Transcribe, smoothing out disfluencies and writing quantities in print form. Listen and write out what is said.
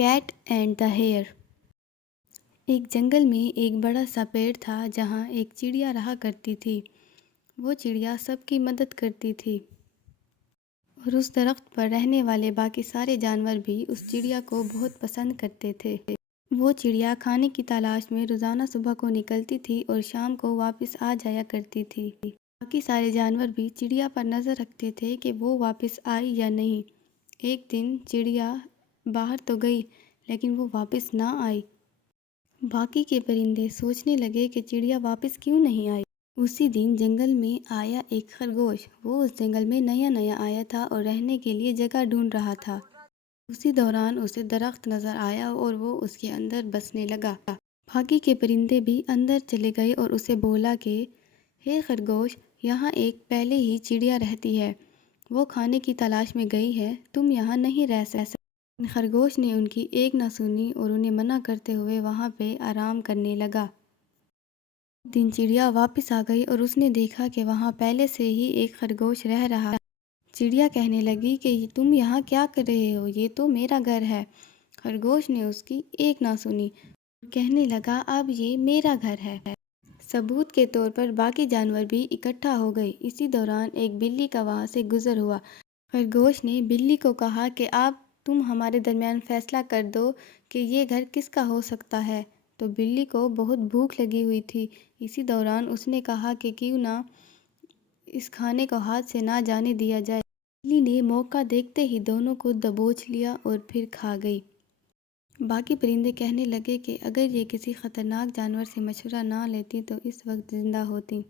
Kate and the hair. ایک جنگل میں ایک بڑا سا پیڑ تھا جہاں ایک چڑیا رہا کرتی تھی۔ وہ چڑیا سب کی مدد کرتی تھی اور اس درخت پر رہنے والے باقی سارے جانور بھی اس چڑیا کو بہت پسند کرتے تھے۔ وہ چڑیا کھانے کی تلاش میں روزانہ صبح کو نکلتی تھی اور شام کو واپس آ جایا کرتی تھی۔ باقی سارے جانور بھی چڑیا پر نظر رکھتے تھے کہ وہ واپس آئی یا نہیں۔ ایک دن چڑیا باہر تو گئی لیکن وہ واپس نہ آئی۔ باقی کے پرندے سوچنے لگے کہ چڑیا واپس کیوں نہیں آئی۔ اسی دن جنگل میں آیا ایک خرگوش۔ وہ اس جنگل میں نیا آیا تھا اور رہنے کے لیے جگہ ڈھونڈ رہا تھا۔ اسی دوران اسے درخت نظر آیا اور وہ اس کے اندر بسنے لگا۔ باقی کے پرندے بھی اندر چلے گئے اور اسے بولا کہ ہے خرگوش، یہاں ایک پہلے ہی چڑیا رہتی ہے، وہ کھانے کی تلاش میں گئی ہے، تم یہاں نہیں رہ سکتے۔ خرگوش نے ان کی ایک نہ سنی اور انہیں منع کرتے ہوئے وہاں پہ آرام کرنے لگا۔ ایک دن چڑیا واپس آ گئی اور اس نے دیکھا کہ وہاں پہلے سے ہی ایک خرگوش رہ رہا ہے۔ چڑیا کہنے لگی کہ تم یہاں کیا کر رہے ہو، یہ تو میرا گھر ہے۔ خرگوش نے اس کی ایک نہ سنی اور کہنے لگا اب یہ میرا گھر ہے۔ ثبوت کے طور پر باقی جانور بھی اکٹھا ہو گئے۔ اسی دوران ایک بلی کا وہاں سے گزر ہوا۔ خرگوش نے بلی کو کہا کہ اب تم ہمارے درمیان فیصلہ کر دو کہ یہ گھر کس کا ہو سکتا ہے۔ تو بلی کو بہت بھوک لگی ہوئی تھی۔ اسی دوران اس نے کہا کہ کیوں نہ اس کھانے کو ہاتھ سے نہ جانے دیا جائے۔ بلی نے موقع دیکھتے ہی دونوں کو دبوچ لیا اور پھر کھا گئی۔ باقی پرندے کہنے لگے کہ اگر یہ کسی خطرناک جانور سے مشورہ نہ لیتی تو اس وقت زندہ ہوتی۔